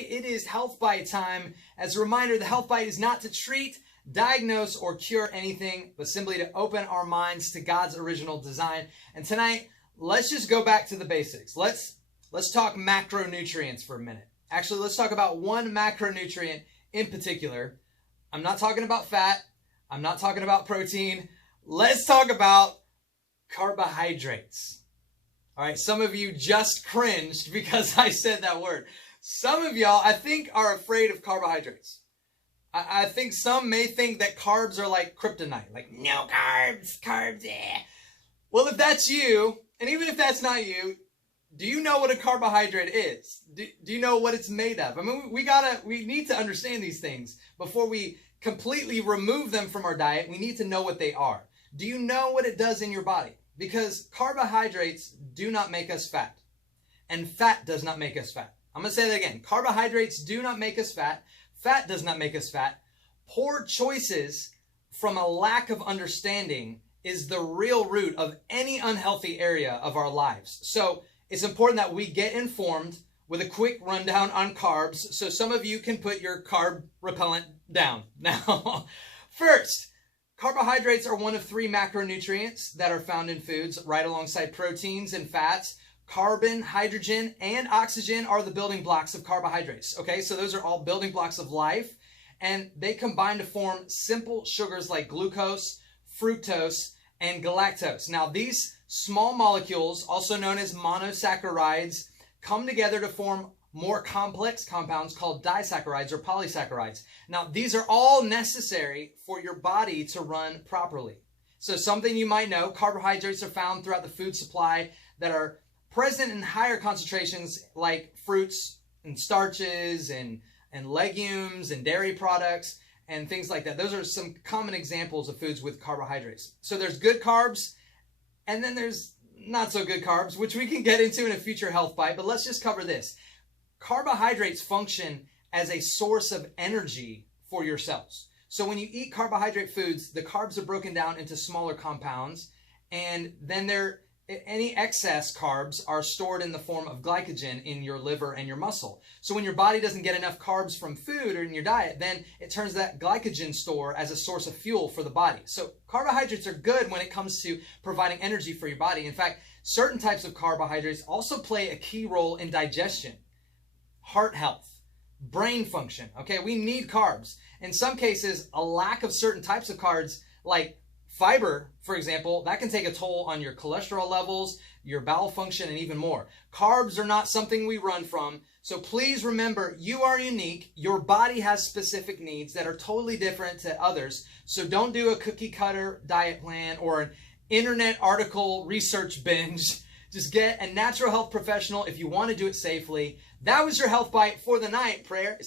It is Health Bite time. As a reminder, the Health Bite is not to treat, diagnose, or cure anything, but simply to open our minds to God's original design. And tonight, let's just go back to the basics. Let's talk macronutrients for a minute. Actually, let's talk about one macronutrient in particular. I'm not talking about fat. I'm not talking about protein. Let's talk about carbohydrates. All right, some of you just cringed because I said that word. Some of y'all, I think, are afraid of carbohydrates. I think some may think that carbs are like kryptonite. Like, no carbs, yeah. Well, if that's you, and even if that's not you, do you know what a carbohydrate is? Do you know what it's made of? I mean, we need to understand these things before we completely remove them from our diet. We need to know what they are. Do you know what it does in your body? Because carbohydrates do not make us fat, and fat does not make us fat. I'm going to say that again. Carbohydrates do not make us fat. Fat does not make us fat. Poor choices from a lack of understanding is the real root of any unhealthy area of our lives. So it's important that we get informed with a quick rundown on carbs so some of you can put your carb repellent down. Now, first, carbohydrates are one of three macronutrients that are found in foods right alongside proteins and fats. Carbon, hydrogen, and oxygen are the building blocks of carbohydrates. Okay, so those are all building blocks of life, and they combine to form simple sugars like glucose, fructose, and galactose. Now, these small molecules, also known as monosaccharides, come together to form more complex compounds called disaccharides or polysaccharides. Now, these are all necessary for your body to run properly. So something you might know, carbohydrates are found throughout the food supply that are present in higher concentrations like fruits and starches and legumes and dairy products and things like that. Those are some common examples of foods with carbohydrates. So there's good carbs, and then there's not so good carbs, which we can get into in a future health bite, but let's just cover this. Carbohydrates function as a source of energy for your cells. So when you eat carbohydrate foods, the carbs are broken down into smaller compounds, and then any excess carbs are stored in the form of glycogen in your liver and your muscle. So when your body doesn't get enough carbs from food or in your diet, then it turns that glycogen store as a source of fuel for the body. So carbohydrates are good when it comes to providing energy for your body. In fact, certain types of carbohydrates also play a key role in digestion, heart health, brain function. Okay, we need carbs. In some cases, a lack of certain types of carbs, like fiber, for example, that can take a toll on your cholesterol levels, your bowel function, and even more. Carbs are not something we run from. So please remember, you are unique. Your body has specific needs that are totally different to others. So don't do a cookie cutter diet plan or an internet article research binge. Just get a natural health professional if you want to do it safely. That was your Health Bite for the night. Prayer is